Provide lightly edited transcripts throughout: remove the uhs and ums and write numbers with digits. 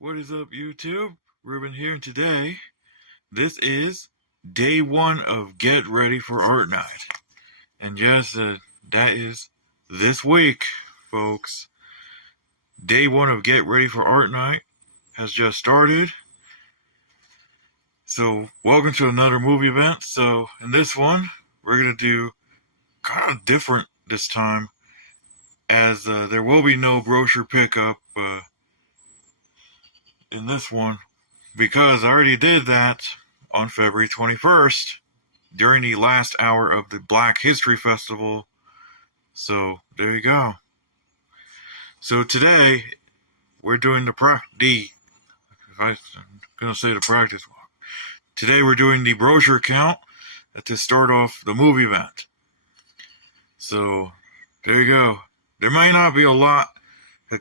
What is up, YouTube? Ruben here, and today, this is day one of Get Ready for Art Night. And yes, that is this week, folks. Day one of Get Ready for Art Night has just started. So, welcome to another movie event. So, in this one, we're going to do kind of different this time, as there will be no brochure pickup in this one, because I already did that on February 21st during the last hour of the Black History Festival. So there you go. So today we're doing the practice walk. Today we're doing the brochure count to start off the movie event. So there you go. There may not be a lot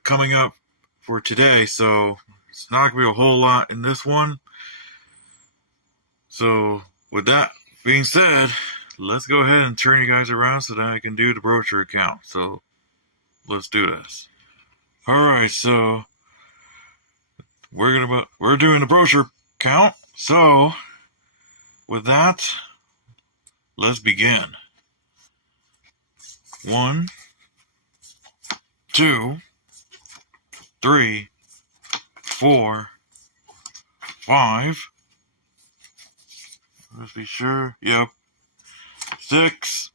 coming up for today, so it's not going to be a whole lot in this one. So with that being said, let's go ahead and turn you guys around so that I can do the brochure count. So let's do this. Alright, so we're doing the brochure count. So with that, let's begin. 1, 2, 3, 4, 5. Let's be sure. Yep. 6,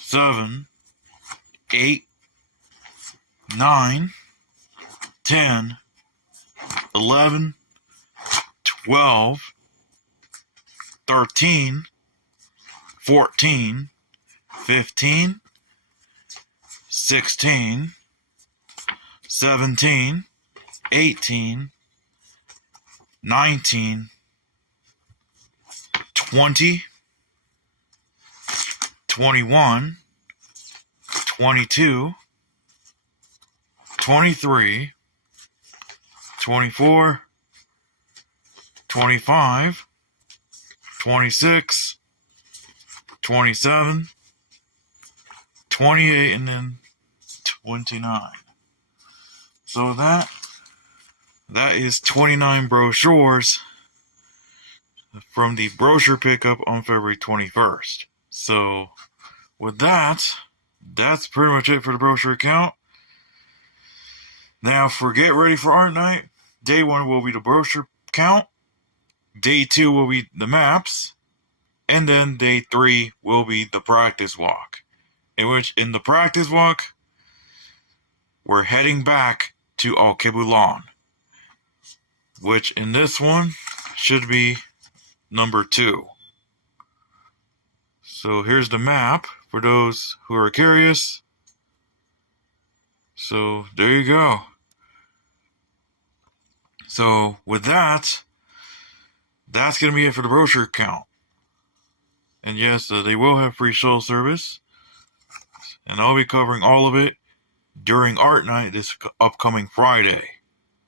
7, 8, 9, 10, 11, 12, 13, 14, 15, 16, 17, 18, 19, 20, 21, 22, 23, 24, 25, 26, 27, 28, and then 29. So that is 29 brochures from the brochure pickup on February 21st. So with that, that's pretty much it for the brochure count. Now for Get Ready for Art Night, day one will be the brochure count, day two will be the maps, and then day three will be the practice walk. In the practice walk, we're heading back to Alkebulan, which in this one should be number 2. So here's the map for those who are curious. So there you go. So with that, that's going to be it for the brochure count. And yes, they will have free shuttle service. And I'll be covering all of it during Art Night this upcoming Friday,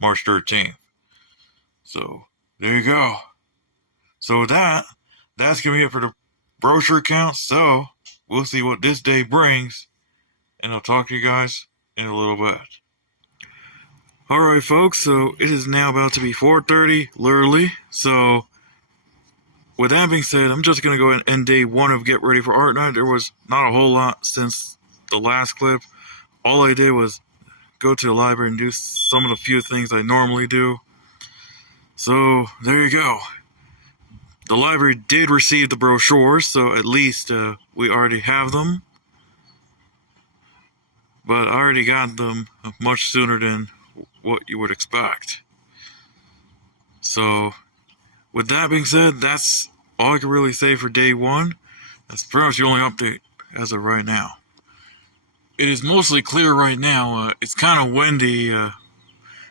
March 13th. So there you go. So with that's going to be it for the brochure count. So we'll see what this day brings. And I'll talk to you guys in a little bit. Alright folks, so it is now about to be 4:30, literally. So with that being said, I'm just going to go ahead and end day one of Get Ready for Art Night. There was not a whole lot since the last clip. All I did was go to the library and do some of the few things I normally do. So there you go. The library did receive the brochures, so at least we already have them. But I already got them much sooner than what you would expect. So with that being said, that's all I can really say for day one. That's pretty much the only update as of right now. It is mostly clear right now. It's kind of windy.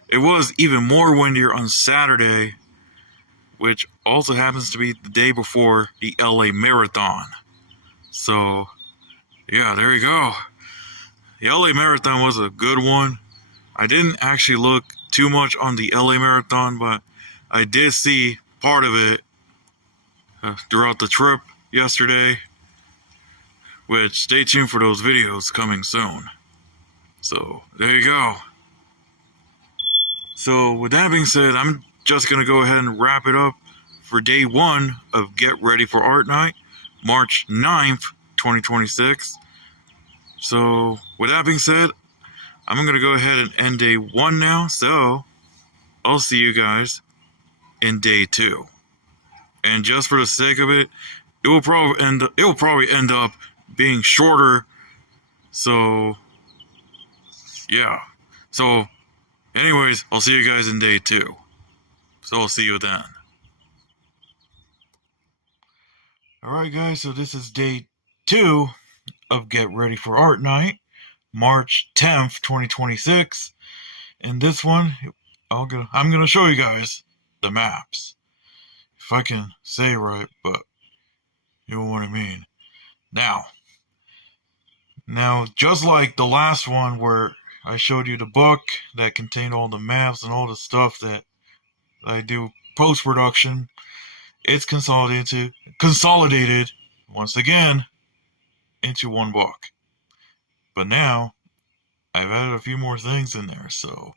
It was even more windier on Saturday, which also happens to be the day before the LA Marathon. So, yeah, there you go. The LA Marathon was a good one. I didn't actually look too much on the LA Marathon, but I did see part of it throughout the trip yesterday, which stay tuned for those videos coming soon. So there you go. So with that being said, I'm just going to go ahead and wrap it up for day 1 of Get Ready for Art Night, March 9th, 2026. So with that being said, I'm going to go ahead and end day 1 now. So I'll see you guys in day 2. And just for the sake of it, it will probably end up being shorter. So yeah. So anyways, I'll see you guys in day 2. So I'll see you then. Alright guys, so this is day 2 of Get Ready for Art Night, March 10th, 2026. In this one, I'm gonna show you guys the maps. If I can say it right, but you know what I mean. Now, just like the last one where I showed you the book that contained all the maps and all the stuff that I do post-production, it's consolidated once again into one book. But now I've added a few more things in there, so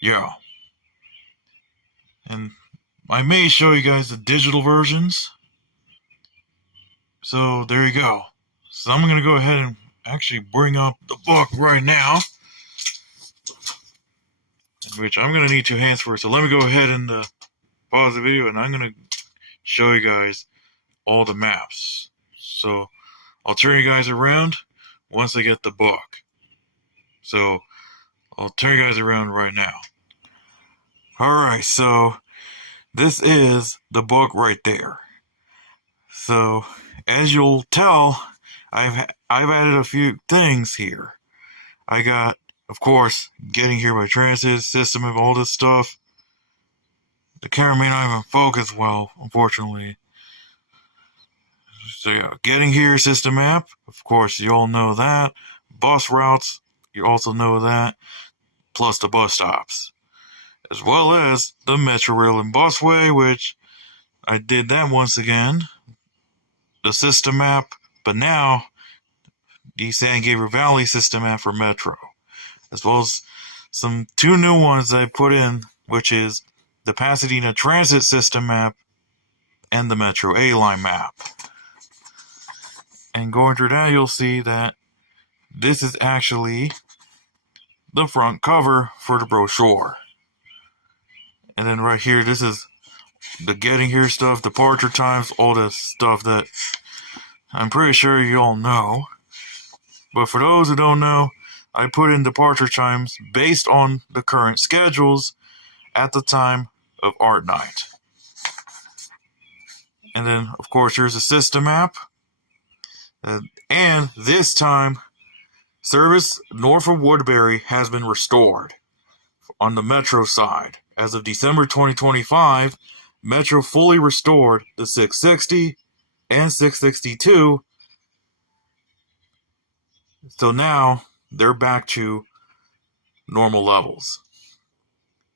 yeah. And I may show you guys the digital versions. So there you go. So I'm gonna go ahead and actually bring up the book right now, which I'm gonna need 2 hands for. So let me go ahead and pause the video, and I'm gonna show you guys all the maps. So I'll turn you guys around once I get the book. So I'll turn you guys around right now. Alright, so this is the book right there. So as you'll tell, I've added a few things here. I got, of course, Getting Here by Transit, System of all this stuff. The camera may not even focus well, unfortunately. So yeah, Getting Here System Map, of course, you all know that. Bus routes, you also know that. Plus the bus stops. As well as the Metrorail and Busway, which I did that once again. The system map, but now the San Gabriel Valley system map for Metro. As well as 2 new ones I put in, which is the Pasadena Transit System map and the Metro A-Line map. And going through that, you'll see that this is actually the front cover for the brochure. And then right here, this is the Getting Here stuff, departure times, all this stuff that I'm pretty sure you all know. But for those who don't know, I put in departure times based on the current schedules at the time of Art Night. And then, of course, here's a system map. And this time, service north of Woodbury has been restored on the Metro side. As of December 2025, Metro fully restored the 660 and 662. So now they're back to normal levels.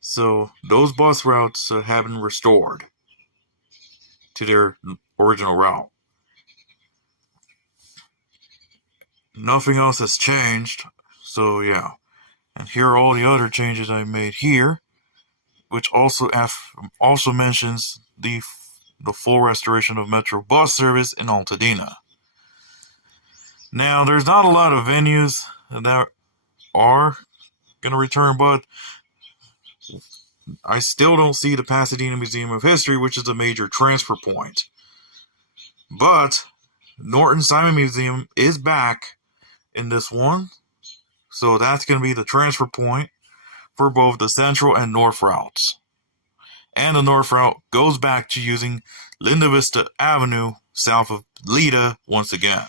So those bus routes have been restored to their original route. Nothing else has changed. So yeah. And here are all the other changes I made here, which also mentions the full restoration of Metro bus service in Altadena. Now, there's not a lot of venues that are going to return, but I still don't see the Pasadena Museum of History, which is a major transfer point. But Norton Simon Museum is back in this one, so that's going to be the transfer point for both the Central and North routes. And the North route goes back to using Linda Vista Avenue south of Lida once again.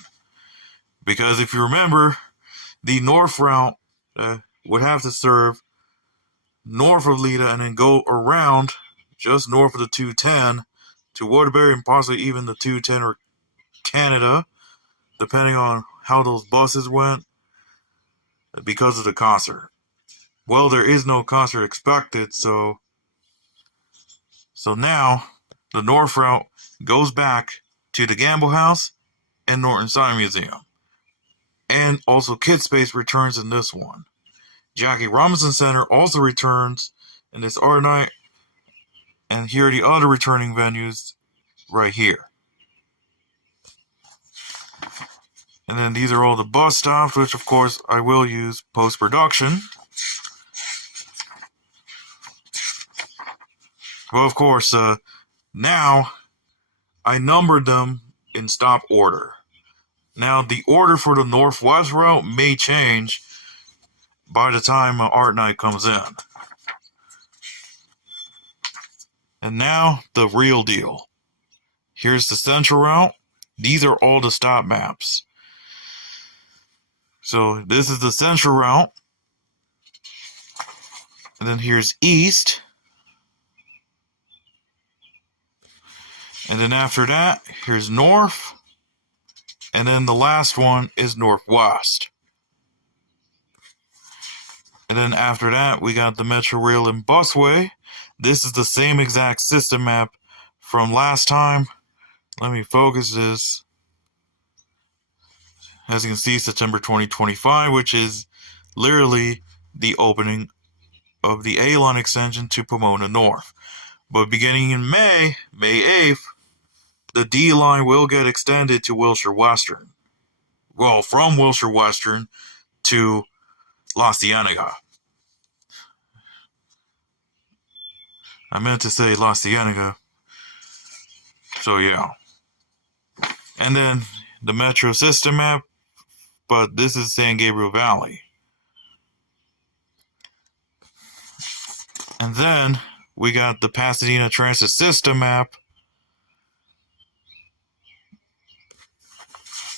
Because if you remember, the North route would have to serve north of Lida and then go around just north of the 210 to Woodbury and possibly even the 210 or Canada, depending on how those buses went, because of the concert. Well, there is no concert expected, so now the North route goes back to the Gamble House and Norton Simon Museum. And also Kid Space returns in this one. Jackie Robinson Center also returns in this art night. And here are the other returning venues right here. And then these are all the bus stops, which of course I will use post-production. Well, of course, now I numbered them in stop order. Now, the order for the Northwest route may change by the time Art Night comes in. And now, the real deal. Here's the Central route. These are all the stop maps. So, this is the Central route. And then here's East. And then after that, here's North. And then the last one is Northwest. And then after that, we got the Metro Rail and Busway. This is the same exact system map from last time. Let me focus this. As you can see, September 2025, which is literally the opening of the A-Line extension to Pomona North. But beginning in May 8th, the D-Line will get extended to Wilshire Western. Well, from Wilshire Western to La Cienega. I meant to say La Cienega. So, yeah. And then the Metro System map, but this is San Gabriel Valley. And then we got the Pasadena Transit System map.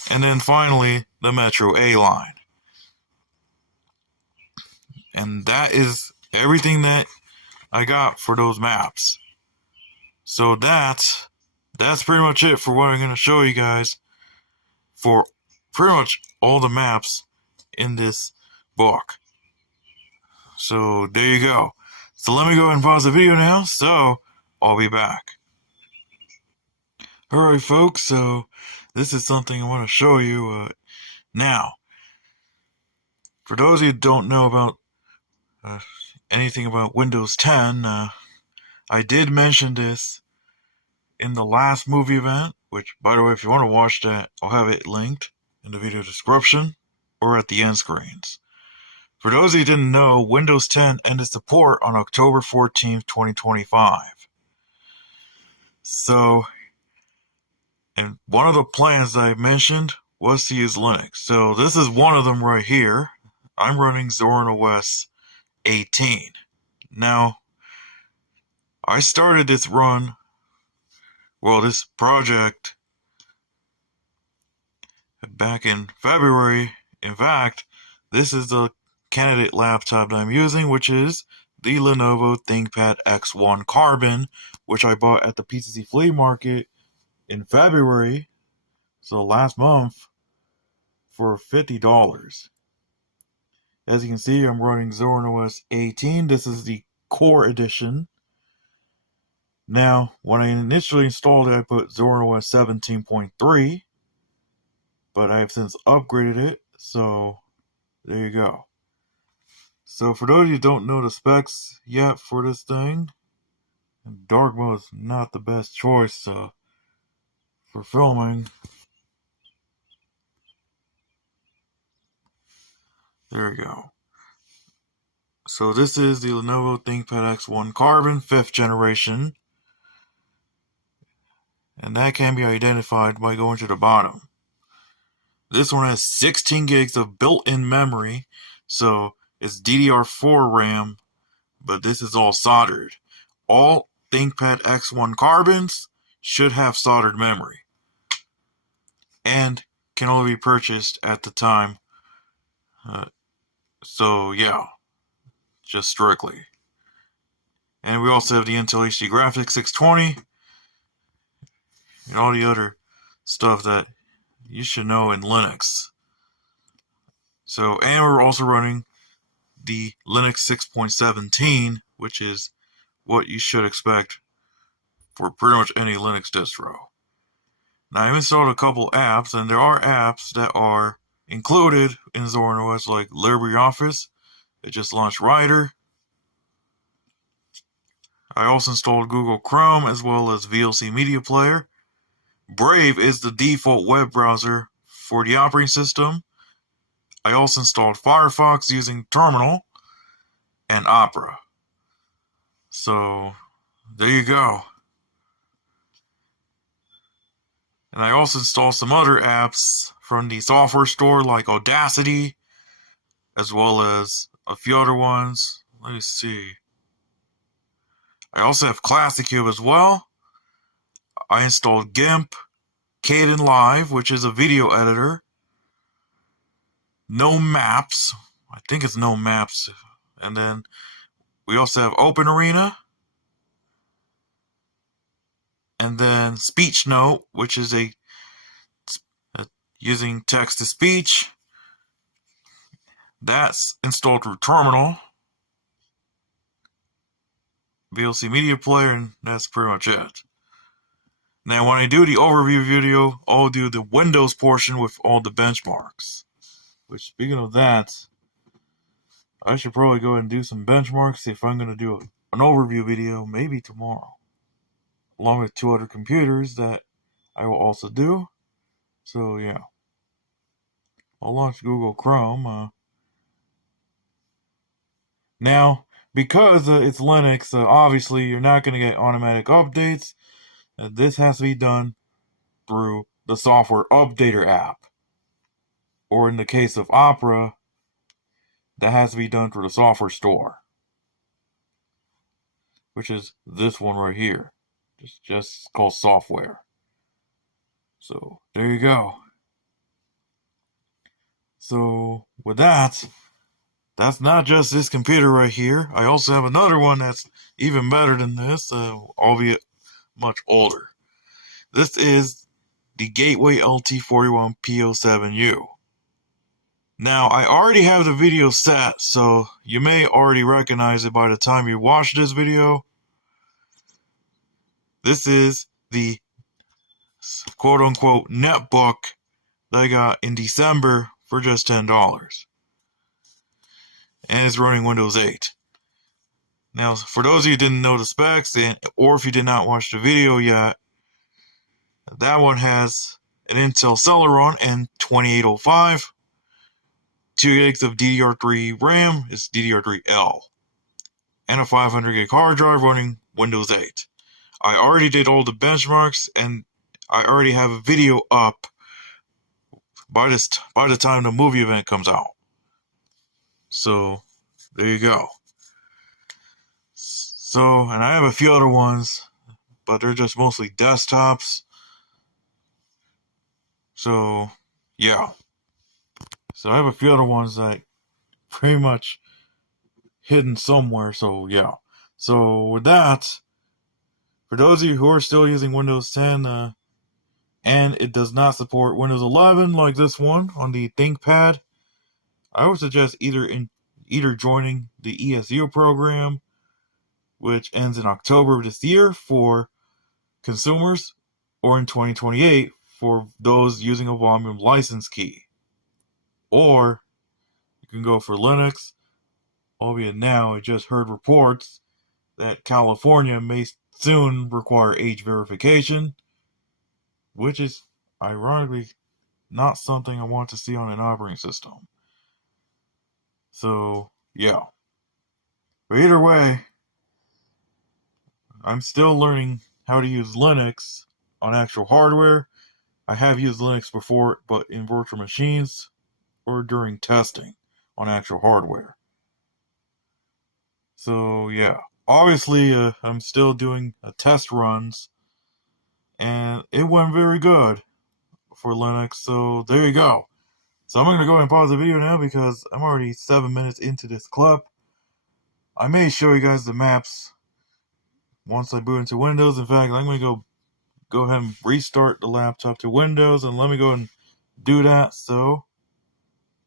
And then finally, the Metro A-Line. And that is everything that I got for those maps. So that's pretty much it for what I'm going to show you guys for pretty much all the maps in this book. So there you go. So let me go ahead and pause the video now. So I'll be back. Alright folks, so this is something I want to show you now. For those of you who don't know about anything about Windows 10, I did mention this in the last movie event, which, by the way, if you want to watch that, I'll have it linked in the video description or at the end screens. For those of you who didn't know, Windows 10 ended support on October 14th, 2025. So, and one of the plans that I mentioned was to use Linux. So this is one of them right here. I'm running Zorin OS 18. Now, I started this run, well, this project back in February. In fact, this is the candidate laptop that I'm using, which is the Lenovo ThinkPad X1 Carbon, which I bought at the PCC Flea Market in February, so last month, for $50. As you can see, I'm running Zorin OS 18. This is the Core Edition. Now, when I initially installed it, I put Zorin OS 17.3, but I have since upgraded it, so there you go. So for those of you who don't know the specs yet for this thing, dark mode is not the best choice for filming. There we go. So this is the Lenovo ThinkPad X1 Carbon 5th generation. And that can be identified by going to the bottom. This one has 16 gigs of built-in memory, so it's DDR4 RAM, but this is all soldered. All ThinkPad X1 Carbons should have soldered memory, and can only be purchased at the time. So yeah, just strictly. And we also have the Intel HD Graphics 620, and all the other stuff that you should know in Linux. So, and we're also running the Linux 6.17, which is what you should expect for pretty much any Linux distro. Now, I've installed a couple apps, and there are apps that are included in Zorin OS, like LibreOffice It just launched Rider. I also installed Google Chrome as well as VLC Media Player. Brave is the default web browser for the operating system. I also installed Firefox using Terminal and Opera. So, there you go. And I also installed some other apps from the software store like Audacity, as well as a few other ones. Let me see. I also have ClassicCube as well. I installed GIMP, Kdenlive, which is a video editor, No Maps, I think it's No Maps, and then we also have OpenArena, and then SpeechNote, which is a using text-to-speech. That's installed through Terminal, VLC Media Player, and that's pretty much it. Now, when I do the overview video, I'll do the Windows portion with all the benchmarks. Which, speaking of that, I should probably go ahead and do some benchmarks if I'm going to do an overview video, maybe tomorrow. Along with 2 other computers that I will also do. So, yeah. I'll launch Google Chrome. Now, because it's Linux, obviously you're not going to get automatic updates. This has to be done through the Software Updater app. Or in the case of Opera, that has to be done through the software store. Which is this one right here. It's just called software. So, there you go. So, with that, that's not just this computer right here. I also have another one that's even better than this, albeit much older. This is the Gateway LT41P07U. Now, I already have the video set, so you may already recognize it by the time you watch this video. This is the quote-unquote netbook that I got in December for just $10. And it's running Windows 8. Now, for those of you who didn't know the specs, or if you did not watch the video yet, that one has an Intel Celeron N2805, 2 gigs of DDR3 RAM, it's DDR3L, and a 500 gig hard drive running Windows 8. I already did all the benchmarks, and I already have a video up by the time the movie event comes out. So, there you go. So, and I have a few other ones, but they're just mostly desktops. So, yeah. So I have a few other ones that pretty much hidden somewhere, so yeah. So with that, for those of you who are still using Windows 10, and it does not support Windows 11 like this one on the ThinkPad, I would suggest either joining the ESU program, which ends in October of this year for consumers, or in 2028 for those using a volume license key. Or you can go for Linux, albeit now I just heard reports that California may soon require age verification, which is ironically not something I want to see on an operating system. So, yeah. But either way, I'm still learning how to use Linux on actual hardware. I have used Linux before, but in virtual machines or during testing on actual hardware. So, yeah. Obviously, I'm still doing test runs, and it went very good for Linux, so there you go. So I'm going to go ahead and pause the video now because I'm already 7 minutes into this clip. I may show you guys the maps once I boot into Windows. In fact, I'm going to go ahead and restart the laptop to Windows, and let me go and do that, so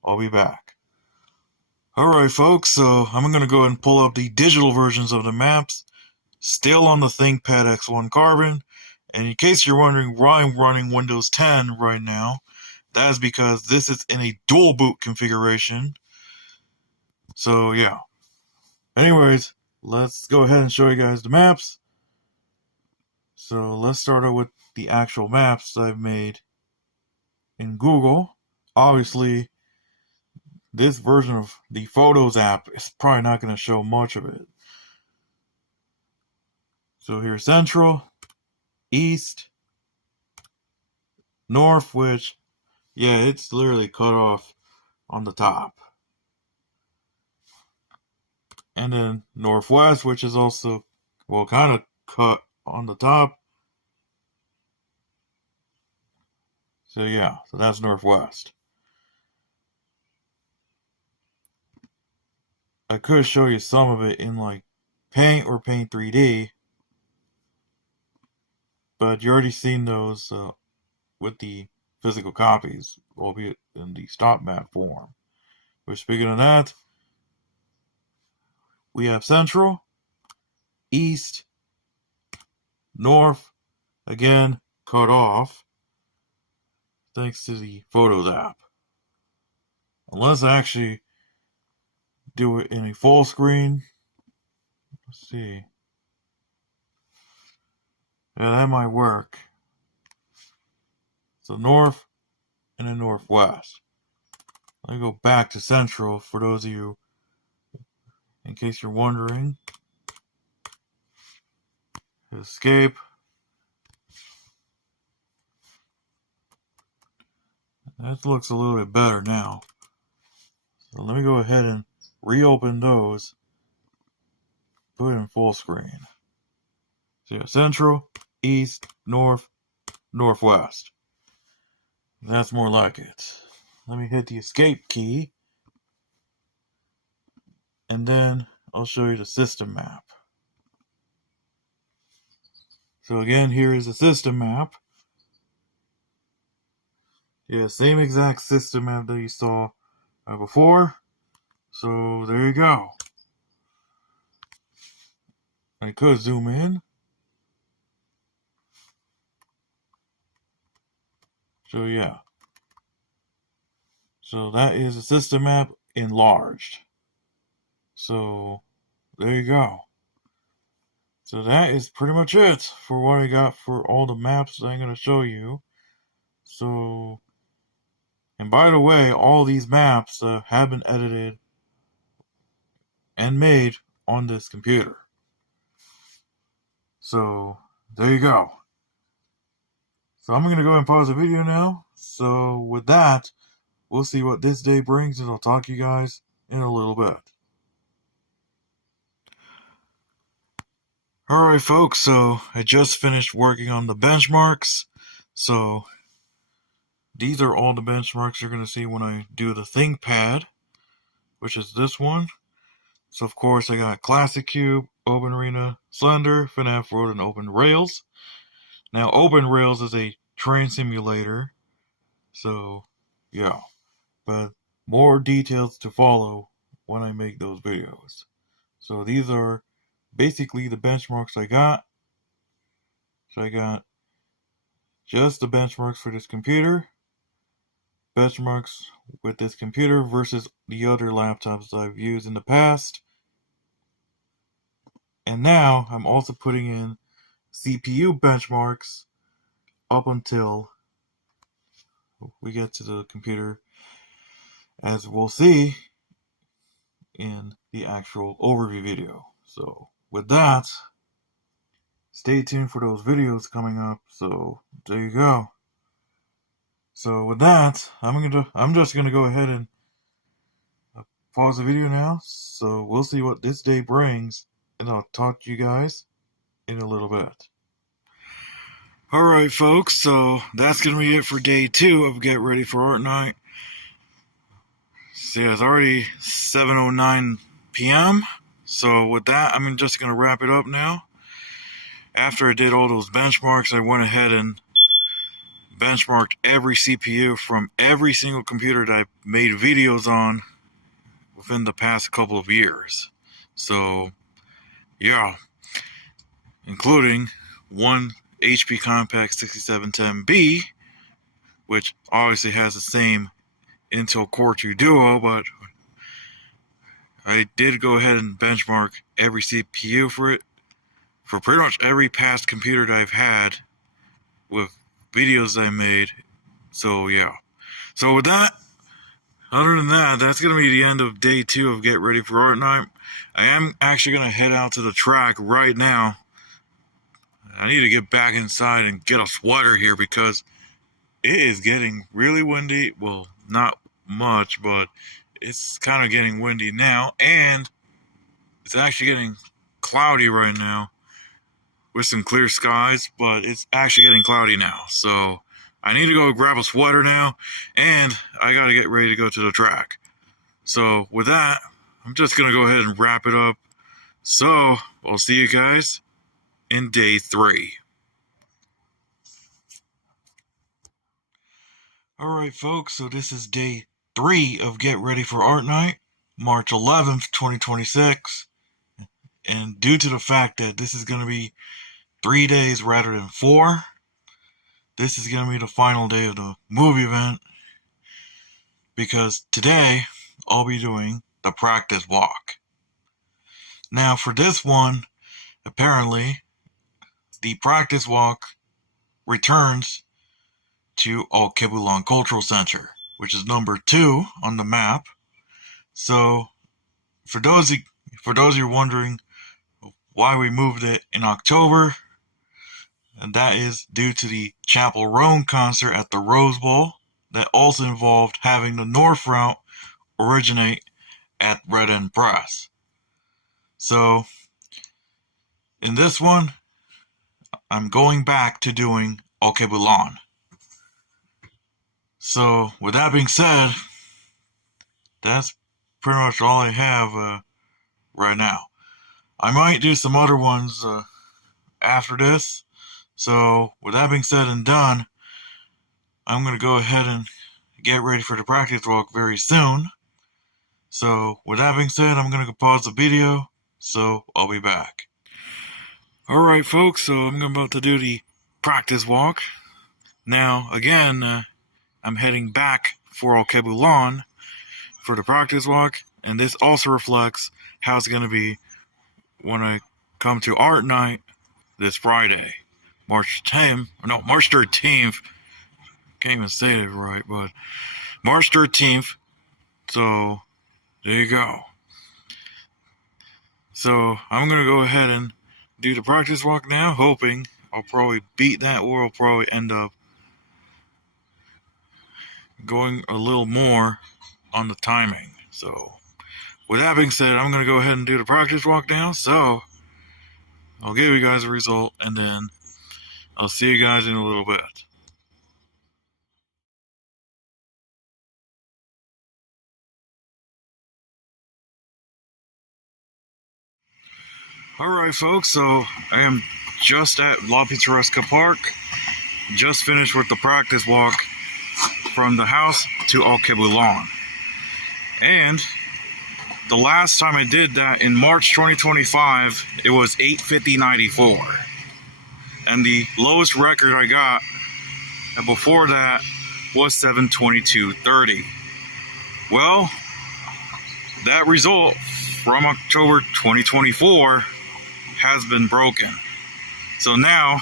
I'll be back. Alright folks, so I'm going to go ahead and pull up the digital versions of the maps, still on the ThinkPad X1 Carbon, and in case you're wondering why I'm running Windows 10 right now, that is because this is in a dual boot configuration. So yeah. Anyways, let's go ahead and show you guys the maps. So let's start out with the actual maps I've made in Google. Obviously, this version of the Photos app is probably not going to show much of it. So here's Central, East, North, which, yeah, it's literally cut off on the top. And then Northwest, which is also, well, kind of cut on the top. So yeah, so that's Northwest. I could show you some of it in like Paint or Paint 3D, but you already seen those with the physical copies, albeit in the stop map form. But speaking of that, we have Central, East, North, again, cut off, thanks to the Photos app. Unless I actually do it in a full screen. Let's see. Yeah, that might work. So North and then Northwest. Let me go back to Central for those of you, in case you're wondering. Escape. That looks a little bit better now. So let me go ahead and reopen those. Put it in full screen. So you have Central, East, North, Northwest. That's more like it. Let me hit the escape key. And then I'll show you the system map. So again, here is the system map. Yeah, same exact system map that you saw before. So there you go. I could zoom in. So yeah. So that is the system map enlarged. So there you go. So that is pretty much it for what I got for all the maps I'm going to show you. So, and by the way, all these maps have been edited and made on this computer. So there you go. So I'm going to go ahead and pause the video now. So with that, we'll see what this day brings, and I'll talk to you guys in a little bit. Alright folks, so I just finished working on the benchmarks. So these are all the benchmarks you're going to see when I do the ThinkPad, which is this one. So of course I got Classic Cube, Open Arena, Slender, FNAF World, and Open Rails. Now Open Rails is a train simulator, so yeah. But more details to follow when I make those videos. So these are basically the benchmarks I got. So I got just the benchmarks for this computer, benchmarks with this computer versus the other laptops I've used in the past. And now I'm also putting in CPU benchmarks up until we get to the computer, as we'll see in the actual overview video. So with that, stay tuned for those videos coming up. So there you go. So with that, I'm just gonna go ahead and pause the video now. So we'll see what this day brings, and I'll talk to you guys in a little bit. Alright folks, so that's gonna be it for day 2 of Get Ready for Art Night. So yeah, it's already 7:09 p.m. So with that, I'm just gonna wrap it up now. After I did all those benchmarks, I went ahead and benchmarked every CPU from every single computer that I've made videos on within the past couple of years. So yeah, including one HP Compaq 6710B, which obviously has the same Intel Core 2 Duo, but I did go ahead and benchmark every CPU for it, for pretty much every past computer that I've had with videos that I made. So yeah. So with that, other than that, that's going to be the end of day 2 of Get Ready for Art Night. I am actually going to head out to the track right now. I need to get back inside and get a sweater here because it is getting really windy. Well, not much, but it's kind of getting windy now, and it's actually getting cloudy right now with some clear skies, but it's actually getting cloudy now. So I need to go grab a sweater now, and I got to get ready to go to the track. So with that, I'm just going to go ahead and wrap it up. So I'll see you guys in day 3. Alright folks, so this is day 3 of Get Ready for Art Night, March 11th, 2026. And due to the fact that this is going to be 3 days rather than 4, this is going to be the final day of the movie event, because today I'll be doing the practice walk. Now for this one, apparently the practice walk returns to Al-Kebulan Cultural Center, which is number 2 on the map. So for those of you wondering why we moved it in October, and that is due to the Chappell Roan concert at the Rose Bowl that also involved having the North route originate at Red End Press. So in this one, I'm going back to doing Al-Kebulan. So with that being said, that's pretty much all I have right now. I might do some other ones after this. So with that being said and done, I'm going to go ahead and get ready for the practice walk very soon. So with that being said, I'm going to pause the video. So I'll be back. Alright folks, so I'm about to do the practice walk. Now again, I'm heading back for Al-Kebulan for the practice walk, and this also reflects how it's going to be when I come to Art Night this Friday, March 13th. Can't even say it right, but March 13th. So there you go. So I'm going to go ahead and do the practice walk now, hoping I'll probably beat that, or I'll probably end up going a little more on the timing. So with that being said, I'm going to go ahead and do the practice walk now. So I'll give you guys a result, and then I'll see you guys in a little bit. Alright folks, so I am just at La Pittoresca Park. Just finished with the practice walk from the house to Al-Kebulan. And the last time I did that in March 2025, it was 8:50.94. And the lowest record I got before that was 7:22.30. Well, that result from October 2024 has been broken. So now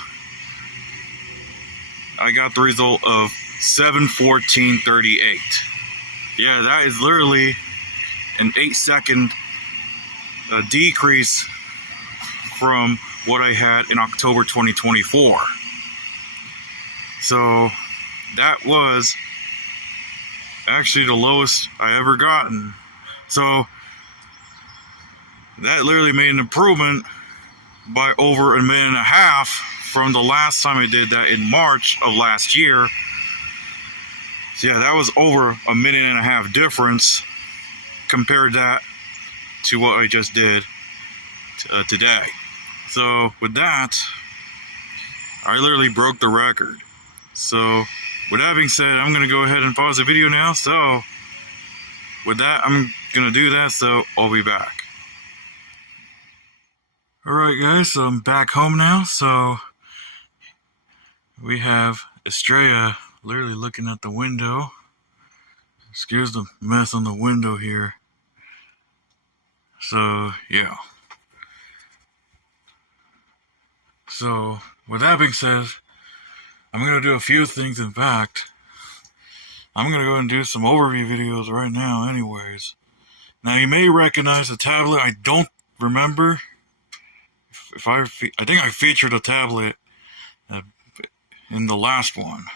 I got the result of 7:14.38. Yeah, that is literally an 8-second decrease from what I had in October 2024. So that was actually the lowest I ever gotten. So that literally made an improvement by over a minute and a half from the last time I did that in March of last year. So yeah, that was over a minute and a half difference. Compared that to what I just did today. So with that, I literally broke the record. So with that being said, I'm going to go ahead and pause the video now. So with that, I'm going to do that. So I'll be back. Alright guys, so I'm back home now. So we have Estrella literally looking at the window. Excuse the mess on the window here. So, yeah. So, with that being said, I'm going to do a few things. In fact, I'm going to go and do some overview videos right now anyways. Now, you may recognize the tablet. I don't remember if I think I featured a tablet in the last one.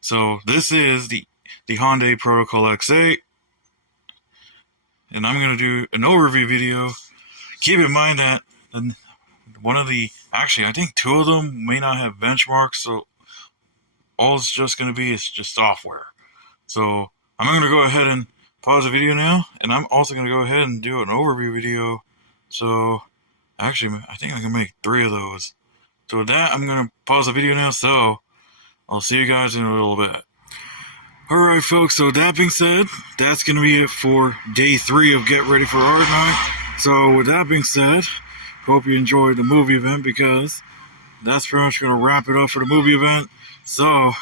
So, this is the Hyundai Protocol X8. And I'm going to do an overview video. Keep in mind that actually, I think 2 of them may not have benchmarks, so all it's just going to be is just software. So I'm going to go ahead and pause the video now, and I'm also going to go ahead and do an overview video. So actually, I think I can make 3 of those. So with that, I'm going to pause the video now, so I'll see you guys in a little bit. Alright folks, so that being said, that's going to be it for day 3 of Get Ready for Art Night. So with that being said, hope you enjoyed the movie event, because that's pretty much going to wrap it up for the movie event. So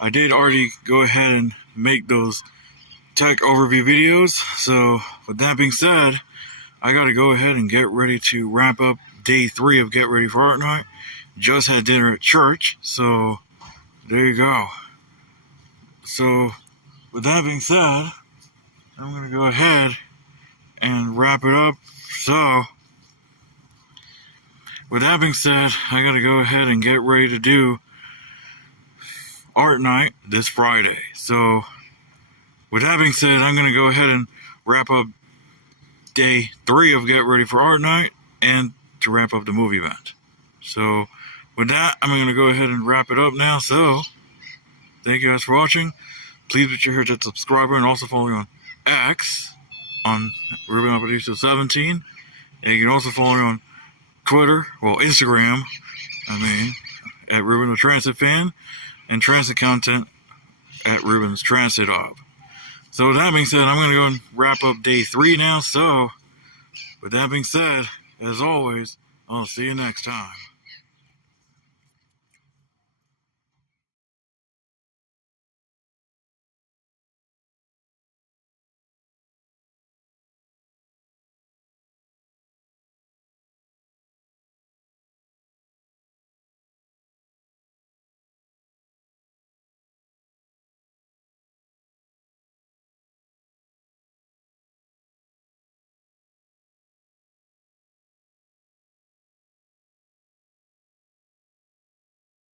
I did already go ahead and make those tech overview videos. So with that being said, I got to go ahead and get ready to wrap up day 3 of Get Ready for Art Night. Just had dinner at church, so there you go. So with that being said, I'm going to go ahead and wrap it up. So with that being said, I got to go ahead and get ready to do Art Night this Friday. So with that being said, I'm going to go ahead and wrap up day 3 of Get Ready for Art Night, and to wrap up the movie event. So with that, I'm going to go ahead and wrap it up now. So thank you guys for watching. Please be sure to hit that subscribe and also follow me on X on Ruben Aparicio 17. And you can also follow me on Twitter, Instagram, at Ruben the Transit Fan, and Transit Content at Ruben's Transit Hub. So with that being said, I'm going to go and wrap up day 3 now. So with that being said, as always, I'll see you next time.